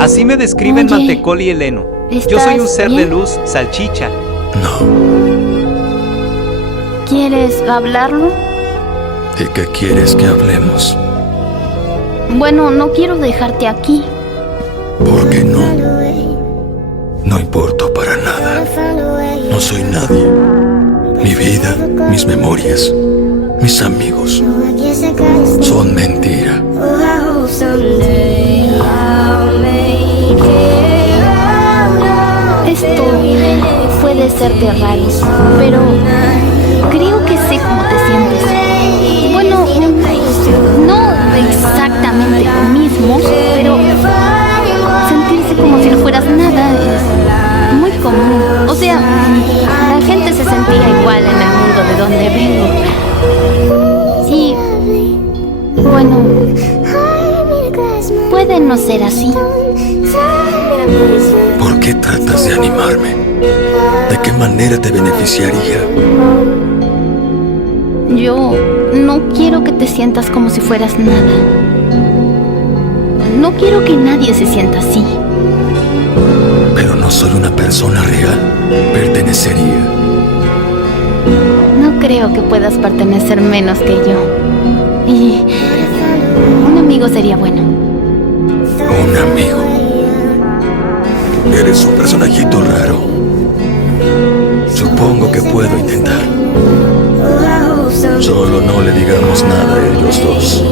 Así me describen Oye, Mantecol y Heleno. Yo soy un ser de bien? luz, salchicha. No. ¿Quieres hablarlo? ¿De qué quieres que hablemos? Bueno, no quiero dejarte aquí. ¿Por qué no? No importo para nada. No soy nadie. Mi vida, mis memorias, mis amigos son mentira. Esto puede serte raro, pero creo que sé cómo te sientes. Bueno, no exactamente lo mismo, pero sentirse como si no fueras nada es muy común. O sea, la gente se sentía igual en el mundo de donde vengo. Y bueno, puede no ser así. ¿Por qué tratas de animarme? ¿De qué manera te beneficiaría? Yo no quiero que te sientas como si fueras nada. No quiero que nadie se sienta así. Pero no soy una persona real. Pertenecería. No creo que puedas pertenecer menos que yo. Y un amigo sería bueno. Un amigo. Eres un personajito raro. Supongo que puedo intentar. Solo no le digamos nada a ellos dos.